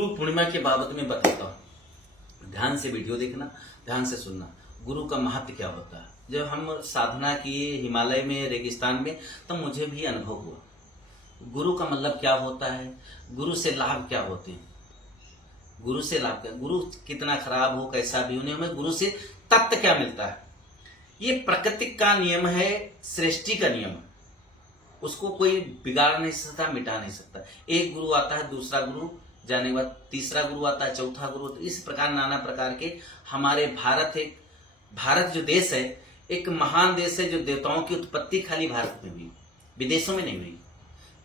गुरु पूर्णिमा के बाबत में बताता हूँ। ध्यान से वीडियो देखना, ध्यान से सुनना। गुरु का महत्व क्या होता है। जब हम साधना किए हिमालय में, रेगिस्तान में, तब मुझे भी अनुभव हुआ गुरु का मतलब क्या होता है, गुरु से लाभ क्या होते हैं। गुरु से लाभ क्या, गुरु कितना खराब हो कैसा भी होने में गुरु से तत्व क्या मिलता है। ये प्रकृति का नियम है, सृष्टि का नियम है। उसको कोई बिगाड़ नहीं सकता, मिटा नहीं सकता। एक गुरु आता है, दूसरा गुरु जाने के बाद तीसरा गुरु आता है, चौथा गुरु। तो इस प्रकार नाना प्रकार के हमारे भारत जो देश है एक महान देश है, जो देवताओं की उत्पत्ति खाली भारत में हुई, विदेशों में नहीं हुई।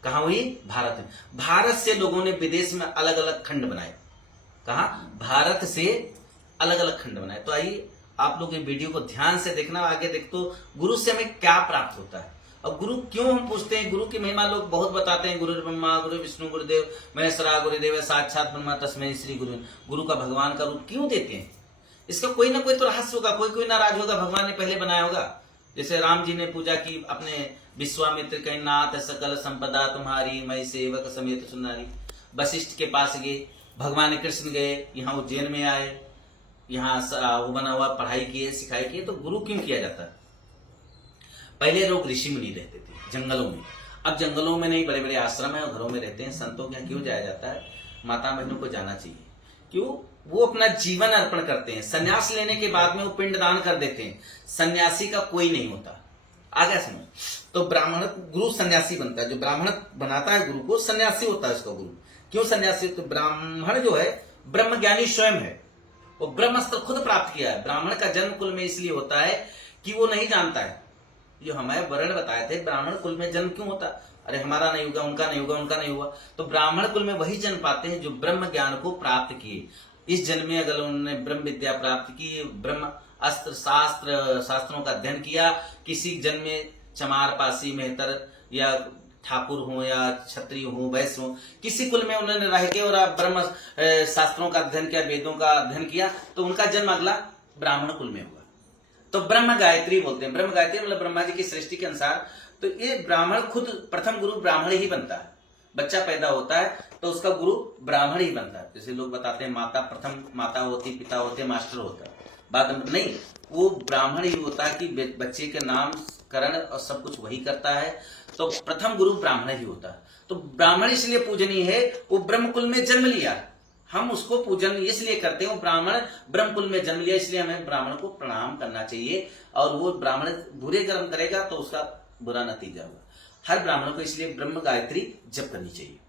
कहाँ हुई? भारत में। भारत से लोगों ने विदेश में अलग अलग खंड बनाए। कहा? भारत से अलग अलग खंड बनाए। तो आइए आप लोग ये वीडियो को ध्यान से देखना, आगे देख तो गुरु से हमें क्या प्राप्त होता है। अब गुरु क्यों हम पूछते हैं। गुरु की महिमा लोग बहुत बताते हैं, गुरु ब्रह्मा गुरु विष्णु गुरुदेव महेश्वरा गुरुदेव साक्षात ब्रह्मा तस्मै श्री गुरु। गुरु का भगवान का रूप क्यों देते हैं? इसका कोई ना कोई तो रहस्य होगा, कोई नाराज होगा, भगवान ने पहले बनाया होगा। जैसे राम जी ने पूजा की अपने विश्वामित्र के, नाथ सकल संपदा तुम्हारी, मैं सेवक समेत सुनारी। वशिष्ठ के पास गए, भगवान कृष्ण गए, यहाँ उज्जैन में आए, यहाँ वो बना हुआ, पढ़ाई किए, सिखाई किए। तो गुरु क्यों किया जाता है? पहले लोग ऋषि मुनि रहते थे जंगलों में। अब जंगलों में नहीं, बड़े बड़े आश्रम है और घरों में रहते हैं। संतों के यहाँ क्यों जाया जाता है? माता बहनों को जाना चाहिए। क्यों? वो अपना जीवन अर्पण करते हैं। सन्यास लेने के बाद में वो पिंडदान कर देते हैं। सन्यासी का कोई नहीं होता। आगे सुनो। तो ब्राह्मण गुरु सन्यासी बनता है। जो ब्राह्मण बनाता है गुरु को, सन्यासी होता है उसका गुरु। क्यों सन्यासी? तो ब्राह्मण जो है ब्रह्म ज्ञानी स्वयं है। वो ब्रह्मास्त्र खुद प्राप्त किया है। ब्राह्मण का जन्म कुल में इसलिए होता है कि वो नहीं जानता है। जो हमें वर्ण बताए थे, ब्राह्मण कुल में जन्म क्यों होता? अरे हमारा नहीं होगा, उनका नहीं होगा, उनका नहीं होगा। तो ब्राह्मण कुल में वही जन्म पाते हैं जो ब्रह्म ज्ञान को प्राप्त किए। इस जन्म में अगर उन्होंने ब्रह्म विद्या प्राप्त की, ब्रह्म अस्त्र शास्त्रों का अध्ययन किया, किसी जन्म में चमार, पासी, मेहतर या ठाकुर हो या क्षत्रिय हो, वैश्य हो, किसी कुल में उन्होंने रह के और ब्रह्म शास्त्रों का अध्ययन किया, वेदों का अध्ययन किया, तो उनका जन्म अगला ब्राह्मण कुल में हुआ। तो ब्रह्म गायत्री बोलते हैं। ब्रह्म गायत्री मतलब ब्रह्मा जी की सृष्टि के अनुसार। तो ये ब्राह्मण खुद प्रथम गुरु ब्राह्मण ही बनता है। बच्चा पैदा होता है तो उसका गुरु ब्राह्मण ही बनता है। जैसे लोग बताते हैं माता प्रथम माता होती, पिता होते, मास्टर होता है, बाद में नहीं, वो ब्राह्मण ही होता है कि बच्चे के नामकरण और सब कुछ वही करता है। तो प्रथम गुरु ब्राह्मण ही होता है। तो ब्राह्मण इसलिए पूजनीय है, वो ब्रह्म कुल में जन्म लिया। हम उसको पूजन इसलिए करते हैं, वो ब्राह्मण ब्रह्म कुल में जन्म लिया, इसलिए हमें ब्राह्मण को प्रणाम करना चाहिए। और वो ब्राह्मण बुरे कर्म करेगा तो उसका बुरा नतीजा होगा। हर ब्राह्मण को इसलिए ब्रह्म गायत्री जप करनी चाहिए।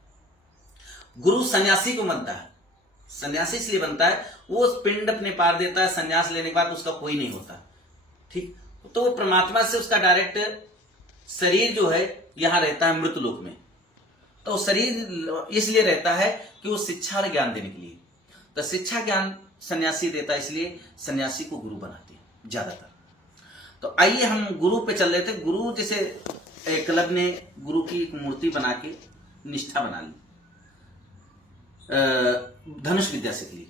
गुरु सन्यासी को बनता है। सन्यासी इसलिए बनता है, वो पिंड अपने पार देता है। सन्यास लेने के बाद उसका कोई नहीं होता। ठीक, तो वो परमात्मा से उसका डायरेक्ट शरीर जो है यहां रहता है मृत लोक में। तो शरीर इसलिए रहता है कि वो शिक्षा और ज्ञान देने के लिए। तो शिक्षा ज्ञान सन्यासी देता है, इसलिए सन्यासी को गुरु बनाते हैं ज्यादातर। तो आइए हम गुरु पे चल रहे थे। गुरु जैसे एकलव्य ने गुरु की एक मूर्ति बना के निष्ठा बना ली, धनुष विद्या सीख ली।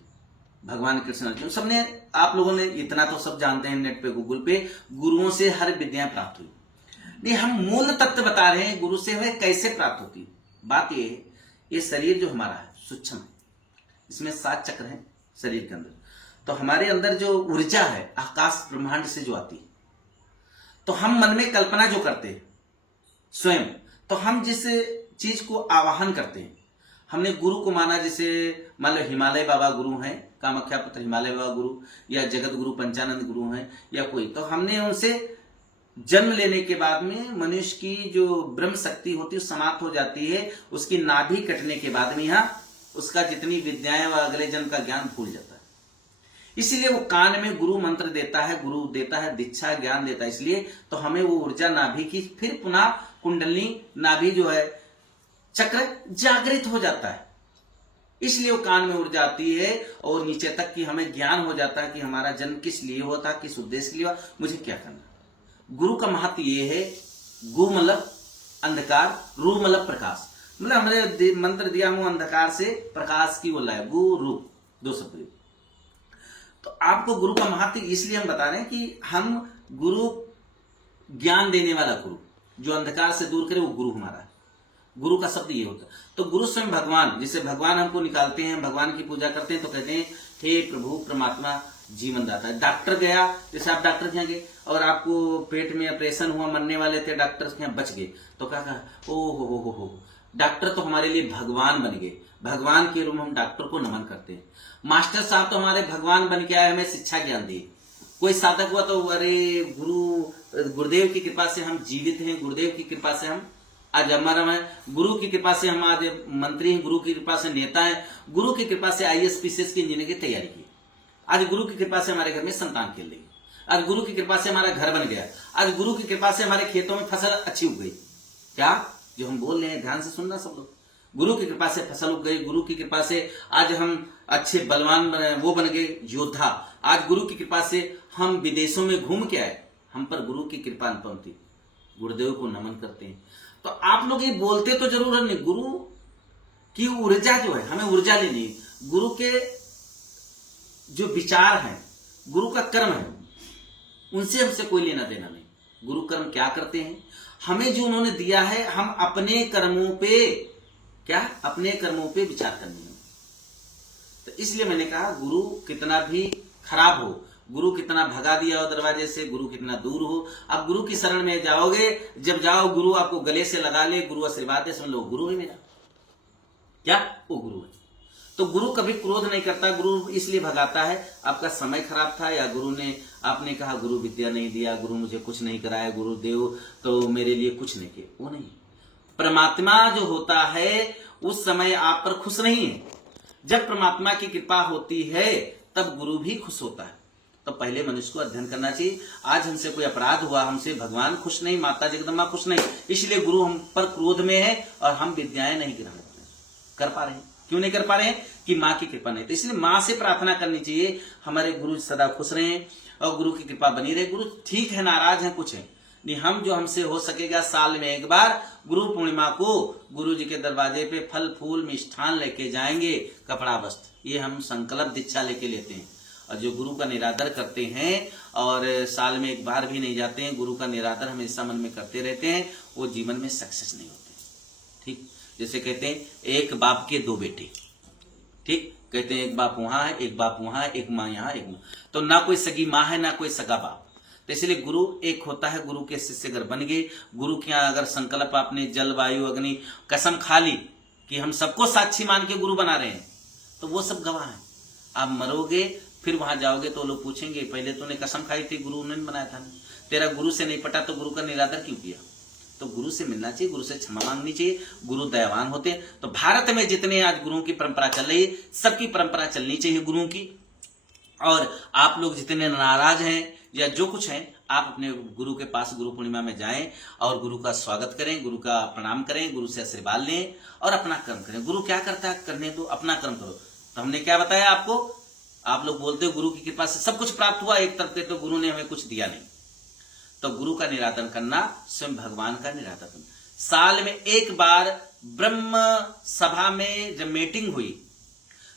भगवान कृष्ण अर्जुन सबने, आप लोगों ने इतना तो सब जानते हैं, नेट पे गूगल पे गुरुओं से हर विद्याएं प्राप्त हुई। नहीं, हम मूल तत्व बता रहे हैं गुरु से हमें कैसे प्राप्त होती है। बात यह है, ये शरीर जो हमारा है सूक्ष्म है, इसमें 7 चक्र हैं शरीर के अंदर। तो हमारे अंदर जो ऊर्जा है आकाश ब्रह्मांड से जो आती है, तो हम मन में कल्पना जो करते हैं स्वयं, तो हम जिस चीज को आवाहन करते हैं, हमने गुरु को माना। जैसे मान लो हिमालय बाबा गुरु हैं, कामाख्या पुत्र हिमालय बाबा गुरु, या जगत गुरु पंचानंद गुरु हैं, या कोई, तो हमने उनसे जन्म लेने के बाद में मनुष्य की जो ब्रह्म शक्ति होती है समाप्त हो जाती है। उसकी नाभि कटने के बाद में यहाँ उसका जितनी विद्याएं व अगले जन्म का ज्ञान भूल जाता है। इसीलिए वो कान में गुरु मंत्र देता है, गुरु देता है दीक्षा, ज्ञान देता है। इसलिए तो हमें वो ऊर्जा नाभि की फिर पुनः कुंडली नाभि जो है चक्र जागृत हो जाता है। इसलिए वो कान में ऊर्जा आती है और नीचे तक कि हमें ज्ञान हो जाता है कि हमारा जन्म किस लिए होता, किस उद्देश्य के लिए हुआ, मुझे क्या करना। गुरु का महत्व ये है, गु मतलब अंधकार, रू मतलब प्रकाश। मतलब हमने मंत्र दिया हूं अंधकार से प्रकाश की बोला है, गु रू, 2 शब्द। तो आपको गुरु का महत्व इसलिए हम बता रहे हैं कि हम गुरु ज्ञान देने वाला गुरु, जो अंधकार से दूर करे, वो गुरु हमारा है। गुरु का शब्द ये होता है। तो गुरु स्वयं भगवान, जैसे भगवान हमको निकालते हैं, भगवान की पूजा करते हैं तो कहते हैं हे प्रभु परमात्मा जीवन दाता है। डॉक्टर गया, जैसे आप डॉक्टर के यहाँ गए और आपको पेट में ऑपरेशन हुआ, मरने वाले थे, डॉक्टर के यहाँ बच गए, तो क्या कहा, ओ हो, डॉक्टर तो हमारे लिए भगवान बन गए। भगवान के रूप में हम डॉक्टर को नमन करते हैं। मास्टर साहब तो हमारे भगवान बन के आए, हमें शिक्षा ज्ञान दिए। कोई साधक हुआ तो अरे गुरुदेव की कृपा से हम जीवित हैं, गुरुदेव की कृपा से हम आज अमर हैं, गुरु की कृपा से हम आज मंत्री हैं, गुरु की कृपा से नेता हैं, गुरु की कृपा से IAS PCS की इंजीनियरिंग की तैयारी की, आज गुरु की कृपा से हमारे घर में संतान खेल रही, आज गुरु की कृपा से हमारा घर बन गया, आज गुरु की कृपा से हमारे खेतों में फसल अच्छी उग गई। क्या जो हम बोल रहे हैं ध्यान से सुनना सब लोग, गुरु की कृपा से फसल उग गई, गुरु की कृपा से आज हम अच्छे बलवान वो बन गए योद्धा, आज गुरु की कृपा से हम विदेशों में घूम के आए, हम पर गुरु की कृपा अनुपम थी, गुरुदेव को नमन करते हैं। तो आप लोग ये बोलते तो जरूर नहीं, गुरु की ऊर्जा जो है हमें ऊर्जा लेनी है, गुरु के जो विचार हैं, गुरु का कर्म है, उनसे हमसे कोई लेना देना नहीं। गुरु कर्म क्या करते हैं, हमें जो उन्होंने दिया है हम अपने कर्मों पे अपने कर्मों पे विचार करनी है। तो इसलिए मैंने कहा गुरु कितना भी खराब हो, गुरु कितना भगा दिया हो दरवाजे से, गुरु कितना दूर हो, आप गुरु की शरण में जाओगे, जब जाओ गुरु आपको गले से लगा ले, गुरु आशीर्वाद दे, समझ लो गुरु है मेरा, क्या वो गुरु है। तो गुरु कभी क्रोध नहीं करता, गुरु इसलिए भगाता है आपका समय खराब था, या गुरु ने आपने कहा गुरु विद्या नहीं दिया, गुरु मुझे कुछ नहीं कराया, गुरुदेव तो मेरे लिए कुछ नहीं किए, वो नहीं। परमात्मा जो होता है उस समय आप पर खुश नहीं है, जब परमात्मा की कृपा होती है तब गुरु भी खुश होता है। तो पहले मनुष्य को अध्ययन करना चाहिए। आज हमसे कोई अपराध हुआ, हमसे भगवान खुश नहीं, माता जगदम्बा खुश नहीं, इसलिए गुरु हम पर क्रोध में है और हम विद्याएं नहीं ग्रहण कर पा रहे हैं। क्यों नहीं कर पा रहे हैं कि माँ की कृपा नहीं। तो इसलिए माँ से प्रार्थना करनी चाहिए हमारे गुरु सदा खुश रहें और गुरु की कृपा बनी रहे। गुरु ठीक है, नाराज है, कुछ है नहीं, हम जो हमसे हो सकेगा साल में एक बार गुरु पूर्णिमा को गुरु जी के दरवाजे पे फल फूल मिष्ठान लेके जाएंगे, कपड़ा वस्त्र, ये हम संकल्प दीक्षा लेके लेते हैं। और जो गुरु का निरादर करते हैं और साल में एक बार भी नहीं जाते हैं, गुरु का निरादर हमेशा मन में करते रहते हैं, वो जीवन में सक्सेस नहीं होते। ठीक, जैसे कहते हैं एक बाप के दो बेटे, ठीक, कहते हैं एक बाप वहां है, एक बाप वहां है, एक माँ यहाँ, एक माँ, तो ना कोई सगी माँ है ना कोई सगा बाप। तो इसलिए गुरु एक होता है। गुरु के शिष्य अगर बन गए, गुरु के यहाँ अगर संकल्प आपने जल वायु अग्नि कसम खा ली कि हम सबको साक्षी मान के गुरु बना रहे हैं, तो वो सब गवाह हैं। आप मरोगे फिर वहां जाओगे तो लोग पूछेंगे पहले तूने कसम खाई थी, गुरु ने बनाया था, तेरा गुरु से नहीं पटा तो गुरु का निरादर क्यों किया। तो गुरु से मिलना चाहिए, गुरु से क्षमा मांगनी चाहिए, गुरु दयावान होते हैं। तो भारत में जितने आज गुरुओं की परंपरा चल रही है, सबकी परंपरा चलनी चाहिए गुरुओं की। और आप लोग जितने नाराज हैं या जो कुछ हैं, आप अपने गुरु के पास गुरु पूर्णिमा में जाएं और गुरु का स्वागत करें, गुरु का प्रणाम करें, गुरु से आशीर्वाद लें और अपना कर्म करें। गुरु क्या करता है, करने दो, अपना कर्म करो। तो हमने क्या बताया आपको, आप लोग बोलते हो गुरु की कृपा से सब कुछ प्राप्त हुआ, एक तरफ कहते हो गुरु ने हमें कुछ दिया नहीं। तो गुरु का निरादन करना स्वयं भगवान का निरादन करना। साल में एक बार ब्रह्म सभा में जब मीटिंग हुई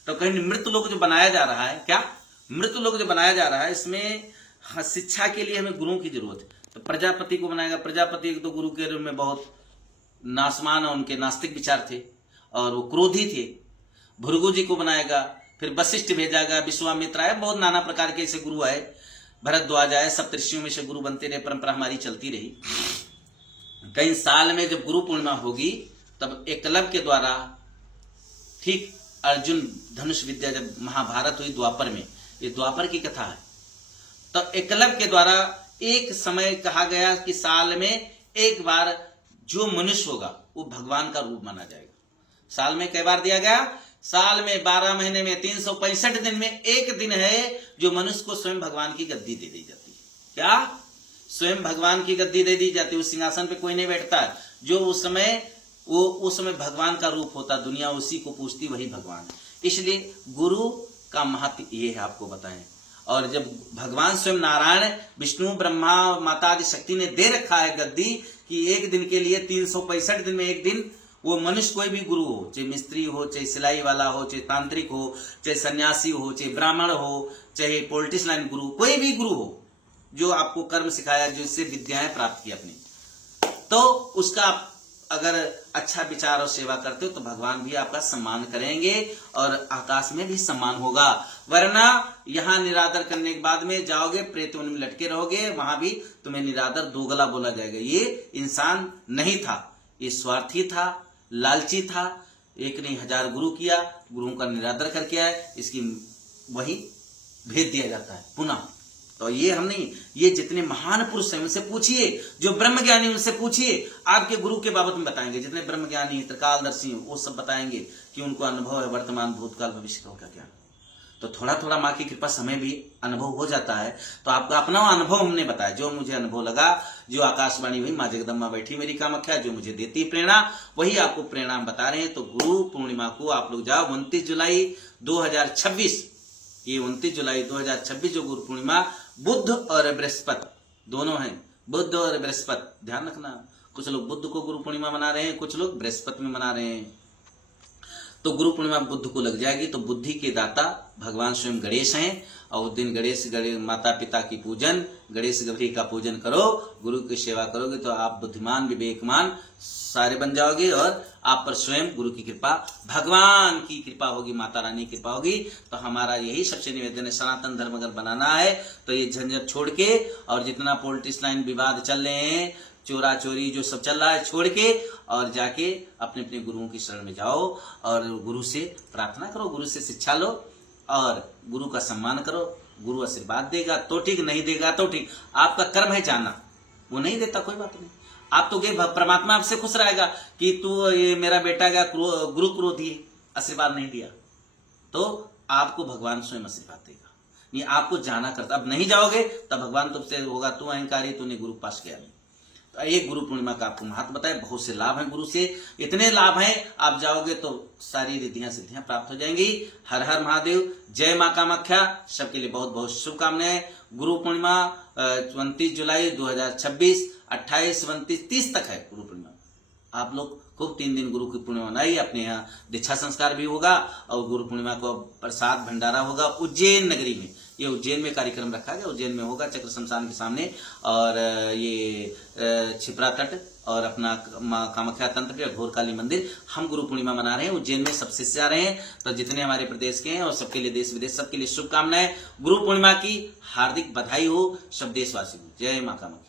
तो कहीं मृत लोक जो बनाया जा रहा है, क्या मृत लोक जो बनाया जा रहा है, इसमें शिक्षा के लिए हमें गुरुओं की जरूरत है। तो प्रजापति को बनाएगा, प्रजापति तो गुरु के रूप में बहुत नासमान और उनके नास्तिक विचार थे और वो क्रोधी थे। भृगु जी को बनाएगा, फिर वशिष्ठ भेजागा, विश्वामित्र आए, बहुत नाना प्रकार के ऐसे गुरु आए, भरद्वाज आए, सप्तऋषियों में से गुरु बनते रहे, परंपरा हमारी चलती रही। कई साल में जब गुरु पूर्णिमा होगी तब एकलव्य के द्वारा, ठीक, अर्जुन धनुष विद्या, जब महाभारत हुई द्वापर में, ये द्वापर की कथा है, तो एकलव्य के द्वारा एक समय कहा गया कि साल में एक बार जो मनुष्य होगा वो भगवान का रूप माना जाएगा। साल में कई बार दिया गया, साल में 12 महीने में 365 दिन में एक दिन है जो मनुष्य को स्वयं भगवान की गद्दी दे दी जाती है। क्या स्वयं भगवान की गद्दी दे दी जाती है, उस सिंहासन पे कोई नहीं बैठता, जो उस समय भगवान का रूप होता, दुनिया उसी को पूछती, वही भगवान है। इसलिए गुरु का महत्व ये है, आपको बताएं। और जब भगवान स्वयं नारायण, विष्णु, ब्रह्मा, माता आदि शक्ति ने दे रखा है गद्दी कि एक दिन के लिए 365 दिन में एक दिन वो मनुष्य कोई भी गुरु हो, चाहे मिस्त्री हो, चाहे सिलाई वाला हो, चाहे तांत्रिक हो, चाहे सन्यासी हो, चाहे ब्राह्मण हो, चाहे पॉलिटिक्स लाइन गुरु, कोई भी गुरु हो जो आपको कर्म सिखाया, जिससे विद्याएं प्राप्त की अपनी, तो उसका अगर अच्छा विचार और सेवा करते हो तो भगवान भी आपका सम्मान करेंगे और आकाश में भी सम्मान होगा। वरना यहाँ निरादर करने के बाद में जाओगे, प्रेत में लटके रहोगे, वहां भी तुम्हें निरादर दोगला बोला जाएगा। ये इंसान नहीं था, ये स्वार्थी था, लालची था, एक नहीं 1000 गुरु किया, गुरुओं का निरादर करके आए, इसकी वही भेज दिया जाता है पुनः। तो ये हम नहीं, ये जितने महान पुरुष हैं उनसे पूछिए, जो ब्रह्म ज्ञानी उनसे पूछिए, आपके गुरु के बाबत में बताएंगे। जितने ब्रह्म ज्ञानी त्रिकालदर्शी वो सब बताएंगे कि उनको अनुभव है वर्तमान भूतकाल भविष्य का क्या। तो थोड़ा थोड़ा माँ की कृपा से हमें भी अनुभव हो जाता है। तो आपका अपना अनुभव हमने बताया, जो मुझे अनुभव लगा, जो आकाशवाणी हुई, माँ जगदम्बा बैठी मेरी कामाख्या, जो मुझे देती प्रेरणा, वही आपको प्रेरणा हम बता रहे हैं। तो गुरु पूर्णिमा को आप लोग जाओ 29 जुलाई 2026, ये 29 जुलाई 2026 जो गुरु पूर्णिमा बुध और बृहस्पति दोनों हैं, बुध और बृहस्पति ध्यान रखना। कुछ लोग बुध को गुरु पूर्णिमा मना रहे हैं, कुछ लोग बृहस्पति में मना रहे हैं। तो गुरु पूर्णिमा बुद्ध को लग जाएगी। तो बुद्धि के दाता भगवान स्वयं गणेश हैं, और उस दिन गणेश माता पिता की पूजन, गणेश गौरी का पूजन करो, गुरु की सेवा करोगे तो आप बुद्धिमान विवेकमान सारे बन जाओगे, और आप पर स्वयं गुरु की कृपा, भगवान की कृपा होगी, माता रानी की कृपा होगी। तो हमारा यही सबसे निवेदन है, सनातन धर्म अगर बनाना है तो ये झंझट छोड़ के, और जितना पॉलिटिक्स लाइन विवाद चल रहे हैं, चोरा चोरी जो सब चल रहा है, छोड़ के और जाके अपने अपने गुरुओं की शरण में जाओ, और गुरु से प्रार्थना करो, गुरु से शिक्षा लो, और गुरु का सम्मान करो। गुरु आशीर्वाद देगा तो ठीक, नहीं देगा तो ठीक, आपका कर्म है जाना, वो नहीं देता कोई बात नहीं। आप तो परमात्मा आपसे खुश रहेगा कि तू ये मेरा बेटा का गुरु क्रोधी आशीर्वाद नहीं दिया, तो आपको भगवान स्वयं आशीर्वाद देगा। नहीं आपको जाना करता, अब नहीं जाओगे तब भगवान तुमसे होगा, तू अहंकारी, तूने गुरु पास किया नहीं। तो एक गुरु पूर्णिमा का आपको महत्व बताए, बहुत से लाभ हैं गुरु से, इतने लाभ हैं, आप जाओगे तो सारी रिद्धियां सिद्धियां प्राप्त हो जाएंगी। हर हर महादेव, जय मां कामाख्या। सबके लिए बहुत बहुत शुभकामनाएं। गुरु पूर्णिमा 29 जुलाई 2026, 28, 29, 30 तक है गुरु पूर्णिमा। आप लोग खूब 3 दिन गुरु की पूर्णिमा मनाइए। अपने यहाँ दीक्षा संस्कार भी होगा, और गुरु पूर्णिमा को प्रसाद भंडारा होगा उज्जैन नगरी में। ये उज्जैन में कार्यक्रम रखा गया, उज्जैन में होगा चक्र शमशान के सामने, और ये छिपरा तट और अपना मां कामाख्या तंत्र या घोरकाली मंदिर। हम गुरु पूर्णिमा मना रहे हैं, उज्जैन में सबसे से आ रहे हैं। तो जितने हमारे प्रदेश के हैं और सबके लिए, देश विदेश सबके लिए शुभकामनाएं। गुरु पूर्णिमा की हार्दिक बधाई हो सब देशवासियों को। जय मां कामाख्या।